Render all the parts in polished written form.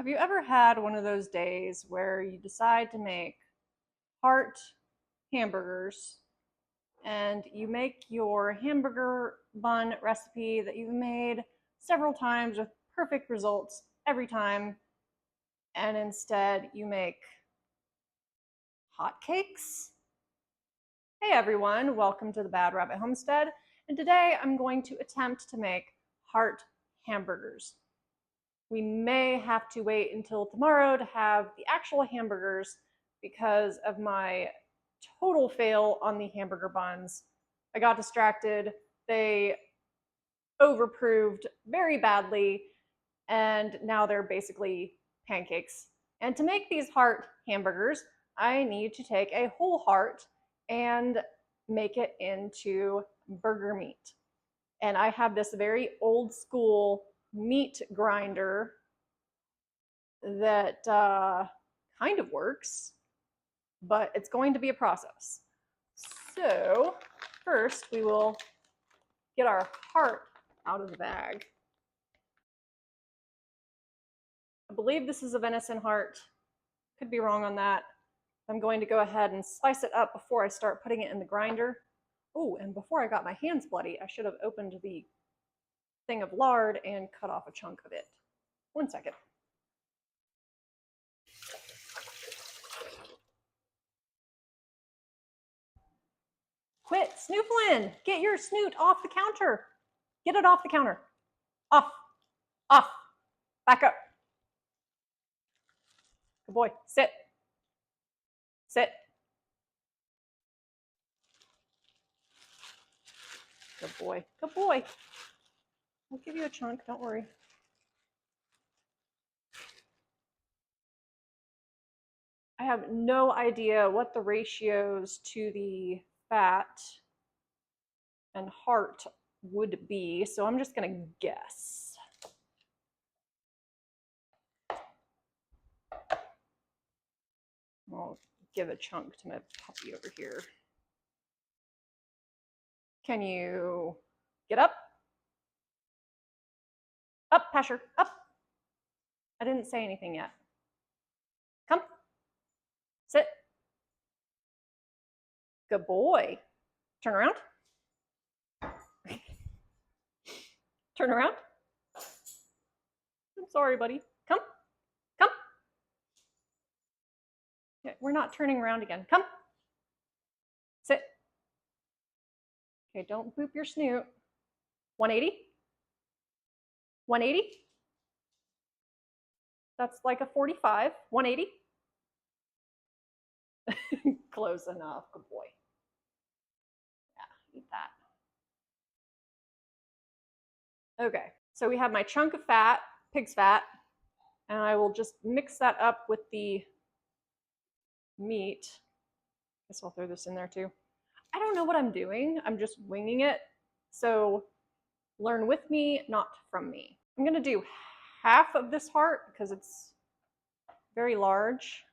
Have you ever had one of those days where you decide to make heart hamburgers and you make your hamburger bun recipe that you've made several times with perfect results every time, and instead you make hotcakes? Hey everyone, welcome to the Bad Rabbit Homestead, and today I'm going to attempt to make heart hamburgers. We may have to wait until tomorrow to have the actual hamburgers because of my total fail on the hamburger buns. I got distracted. They overproved very badly, and now they're basically pancakes. And to make these heart hamburgers, I need to take a whole heart and make it into burger meat. And I have this very old school meat grinder that kind of works, but it's going to be a process. So first we will get our heart out of the bag. I believe this is a venison heart. Could be wrong on that. I'm going to go ahead and slice it up before I start putting it in the grinder. Oh, and before I got my hands bloody, I should have opened the thing of lard and cut off a chunk of it. 1 second. Quit snoofling! Get your snoot off the counter! Get it off the counter! Off! Off! Back up! Good boy. Sit. Sit. Good boy. Good boy. I'll give you a chunk, don't worry. I have no idea what the ratios to the fat and heart would be, so I'm just gonna guess. I'll give a chunk to my puppy over here. Can you get up? Up, Pasher, up. I didn't say anything yet. Come. Sit. Good boy. Turn around. Turn around. I'm sorry, buddy. Come. Come. Okay, we're not turning around again. Come. Sit. Okay, don't boop your snoot. 180. 180. That's like a 45. 180. Close enough. Good boy. Yeah, eat that. Okay, so we have my chunk of fat, pig's fat, and I will just mix that up with the meat. Guess I'll throw this in there too. I don't know what I'm doing. I'm just winging it. So learn with me, not from me. I'm gonna do half of this heart because it's very large.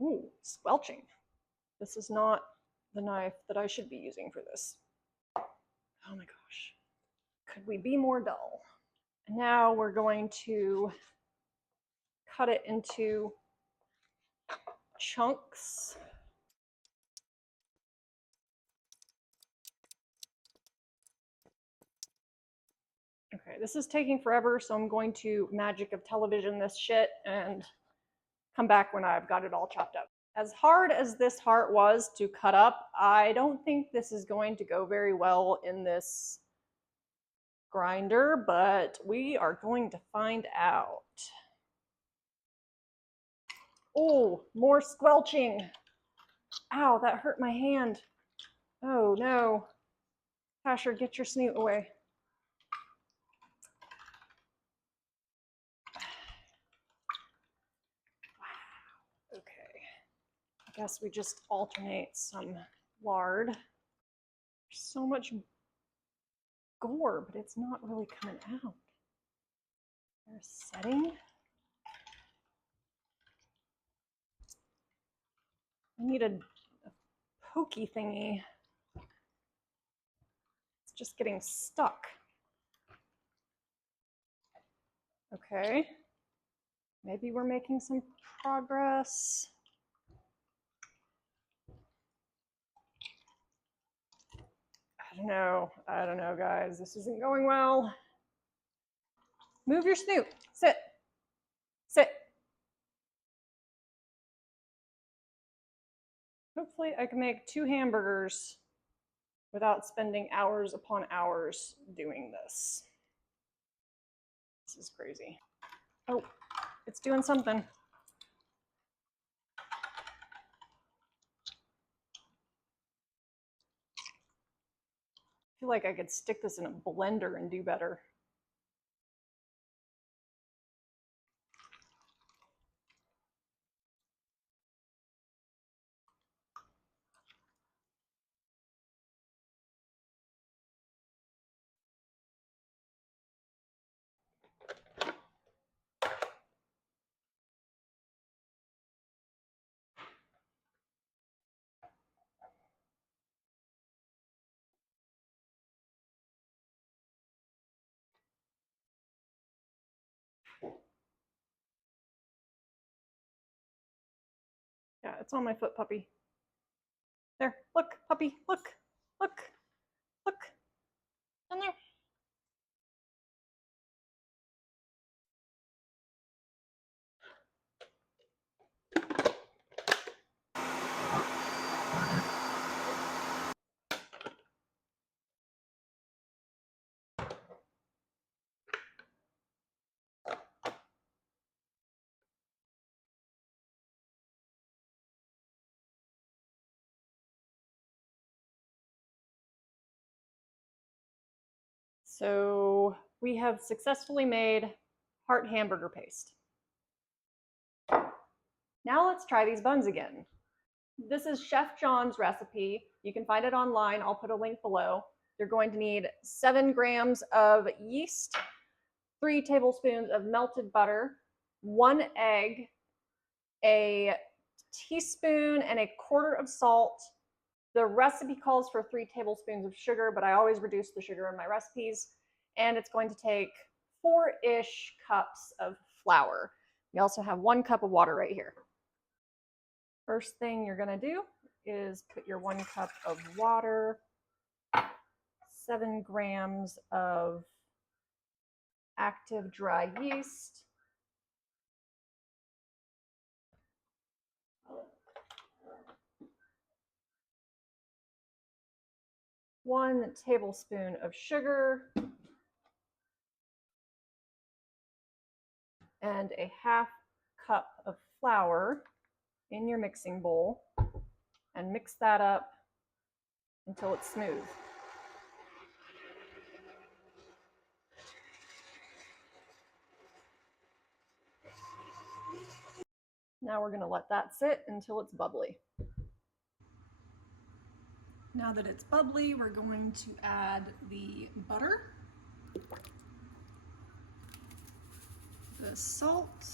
Ooh, squelching. This is not the knife that I should be using for this. Oh my gosh. Could we be more dull? And now we're going to cut it into chunks. Okay, this is taking forever, so I'm going to magic of television this shit and come back when I've got it all chopped up. As hard as this heart was to cut up, I don't think this is going to go very well in this grinder, but we are going to find out. Oh, more squelching. Ow, that hurt my hand. Oh no. Pasher, get your snoot away. Wow. Okay. I guess we just alternate some lard. There's so much gore, but it's not really coming out. There's setting. I need a pokey thingy. It's just getting stuck. Okay. Maybe we're making some progress. I don't know, guys. This isn't going well. Move your snoot. Sit. Sit. Hopefully I can make 2 hamburgers without spending hours upon hours doing this. This is crazy. Oh, it's doing something. I feel like I could stick this in a blender and do better. Yeah, it's on my foot, puppy. There, look, puppy, look, look, look, in there. So we have successfully made heart hamburger paste. Now let's try these buns again. This is Chef John's recipe. You can find it online. I'll put a link below. You're going to need 7 grams of yeast, 3 tablespoons of melted butter, 1 egg, a teaspoon and a quarter of salt. The recipe calls for 3 tablespoons of sugar, but I always reduce the sugar in my recipes. And it's going to take 4-ish cups of flour. We also have 1 cup of water right here. First thing you're gonna do is put your 1 cup of water, 7 grams of active dry yeast, 1 tablespoon of sugar, and a half cup of flour in your mixing bowl, and mix that up until it's smooth. Now we're going to let that sit until it's bubbly. Now that it's bubbly, we're going to add the butter, the salt,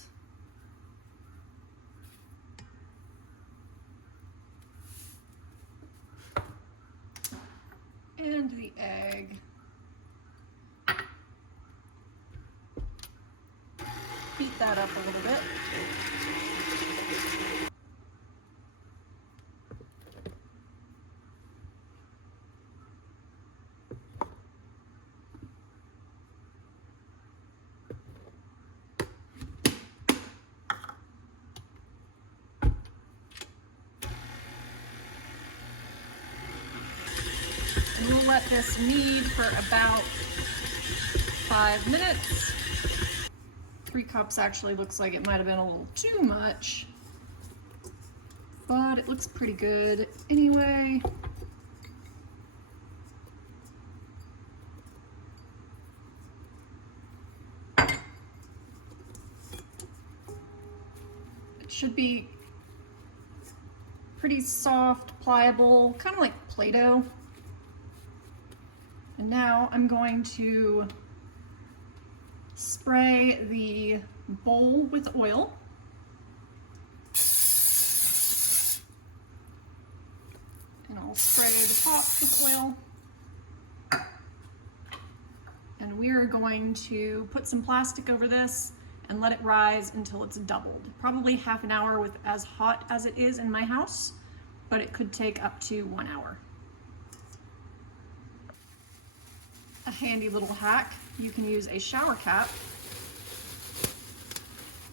and the egg. Beat that up a little bit. And we'll let this knead for about 5 minutes. 3 cups actually looks like it might have been a little too much, but it looks pretty good anyway. It should be pretty soft, pliable, kind of like Play-Doh. And now I'm going to spray the bowl with oil. And I'll spray the top with oil. And we are going to put some plastic over this and let it rise until it's doubled. Probably half an hour with as hot as it is in my house, but it could take up to 1 hour. A handy little hack, you can use a shower cap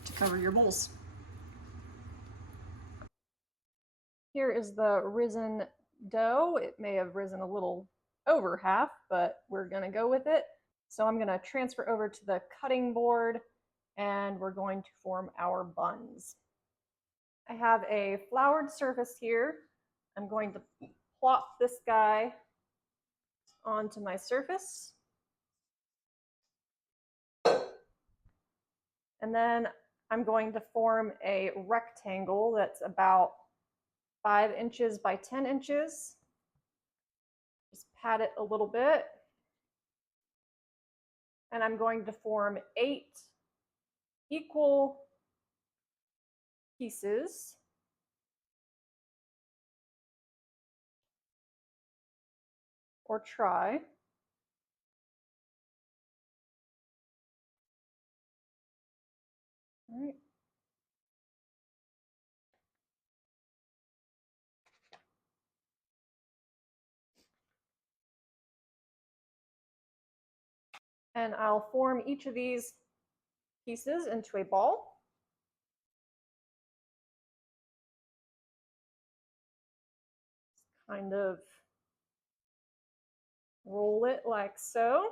to cover your bowls. Here is the risen dough. It may have risen a little over half, but we're gonna go with it. So I'm gonna transfer over to the cutting board and we're going to form our buns. I have a floured surface here. I'm going to plop this guy onto my surface. And then I'm going to form a rectangle that's about 5 inches by 10 inches. Just pat it a little bit. And I'm going to form 8 equal pieces. Or try. All right. And I'll form each of these pieces into a ball. Kind of roll it like so.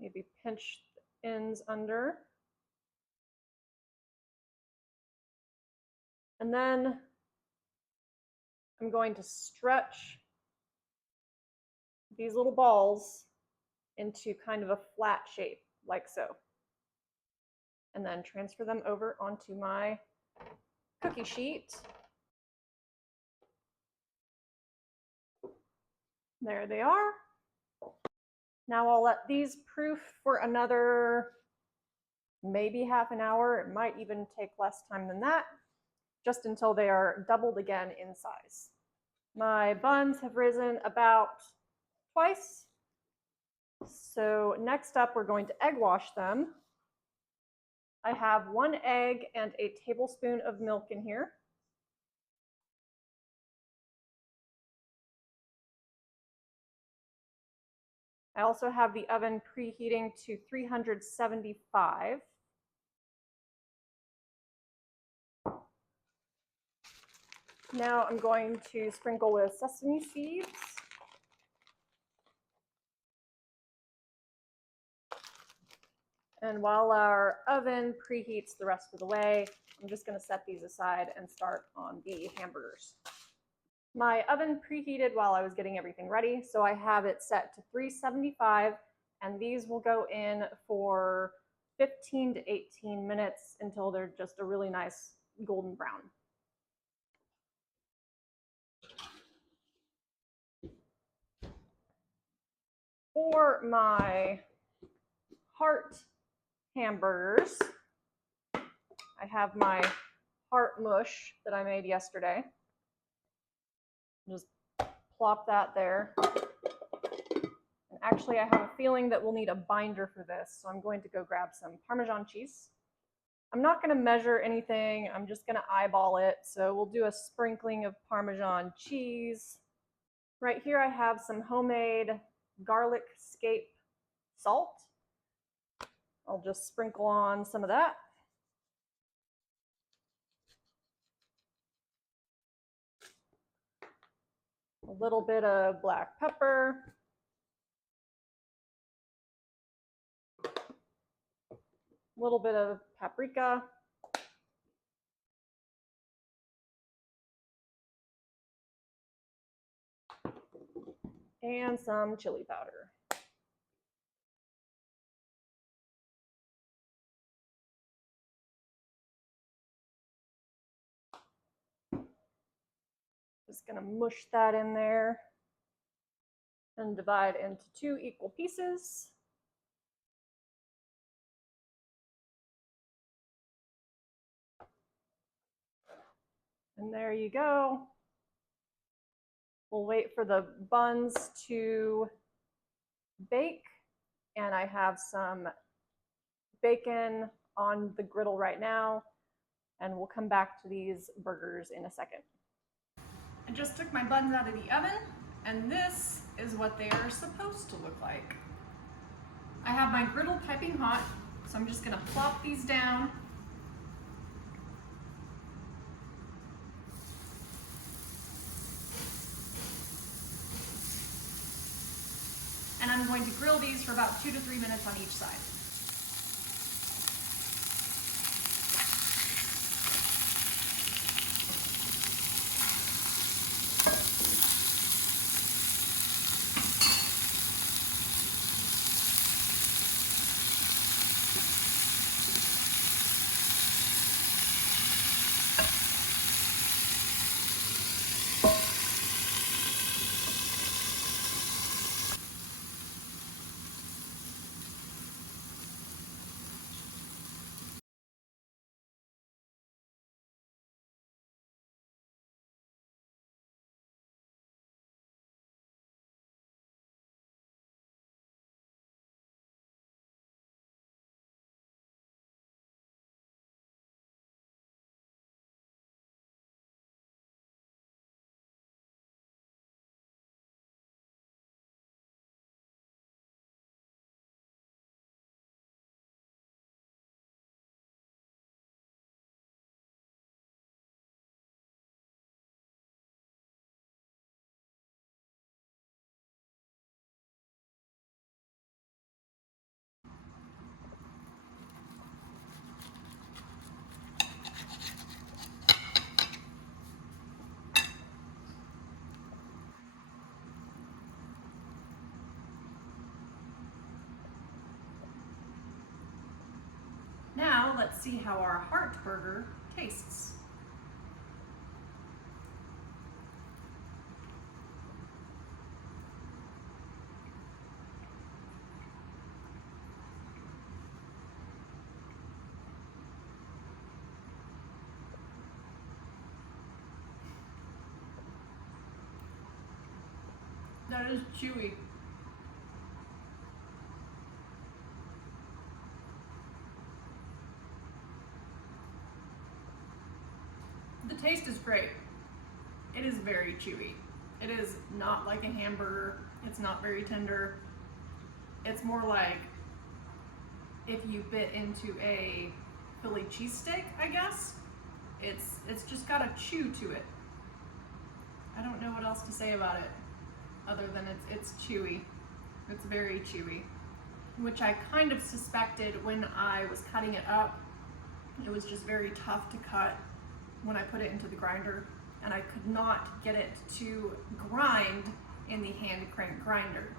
Maybe pinch the ends under. And then I'm going to stretch these little balls into kind of a flat shape, like so. And then transfer them over onto my cookie sheet. There they are. Now I'll let these proof for another maybe half an hour. It might even take less time than that, just until they are doubled again in size. My buns have risen about twice. So next up, we're going to egg wash them. I have 1 egg and a tablespoon of milk in here. I also have the oven preheating to 375. Now I'm going to sprinkle with sesame seeds. And while our oven preheats the rest of the way, I'm just going to set these aside and start on the hamburgers. My oven preheated while I was getting everything ready, so I have it set to 375, and these will go in for 15 to 18 minutes until they're just a really nice golden brown. For my heart hamburgers, I have my heart mush that I made yesterday. Just plop that there. And actually, I have a feeling that we'll need a binder for this, so I'm going to go grab some Parmesan cheese. I'm not going to measure anything. I'm just going to eyeball it. So we'll do a sprinkling of Parmesan cheese. Right here, I have some homemade garlic scape salt. I'll just sprinkle on some of that. A little bit of black pepper. A little bit of paprika. And some chili powder. Just gonna mush that in there and divide into 2 equal pieces. And there you go. We'll wait for the buns to bake, and I have some bacon on the griddle right now, and we'll come back to these burgers in a second. I just took my buns out of the oven, and this is what they are supposed to look like. I have my griddle piping hot, so I'm just gonna plop these down. And I'm going to grill these for about 2 to 3 minutes on each side. Now let's see how our heart burger tastes. That is chewy. The taste is great. It is very chewy. It is not like a hamburger. It's not very tender. It's more like if you bit into a Philly cheesesteak, I guess. It's just got a chew to it. I don't know what else to say about it other than it's chewy. It's very chewy, which I kind of suspected when I was cutting it up. It was just very tough to cut when I put it into the grinder, and I could not get it to grind in the hand crank grinder.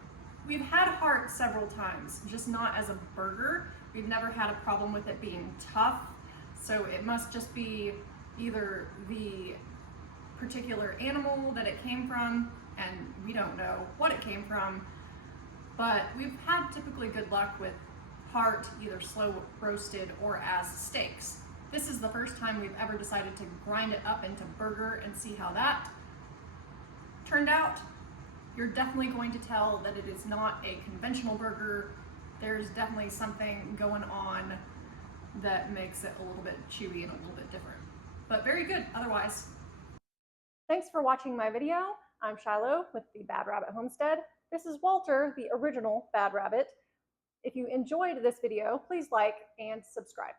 We've had heart several times, just not as a burger. We've never had a problem with it being tough, so it must just be either the particular animal that it came from, and we don't know what it came from, but we've had typically good luck with heart, either slow roasted or as steaks. This is the first time we've ever decided to grind it up into burger and see how that turned out. You're definitely going to tell that it is not a conventional burger. There's definitely something going on that makes it a little bit chewy and a little bit different, but very good otherwise. Thanks for watching my video. I'm Shiloh with the Bad Rabbit Homestead. This is Walter, the original Bad Rabbit. If you enjoyed this video, please like and subscribe.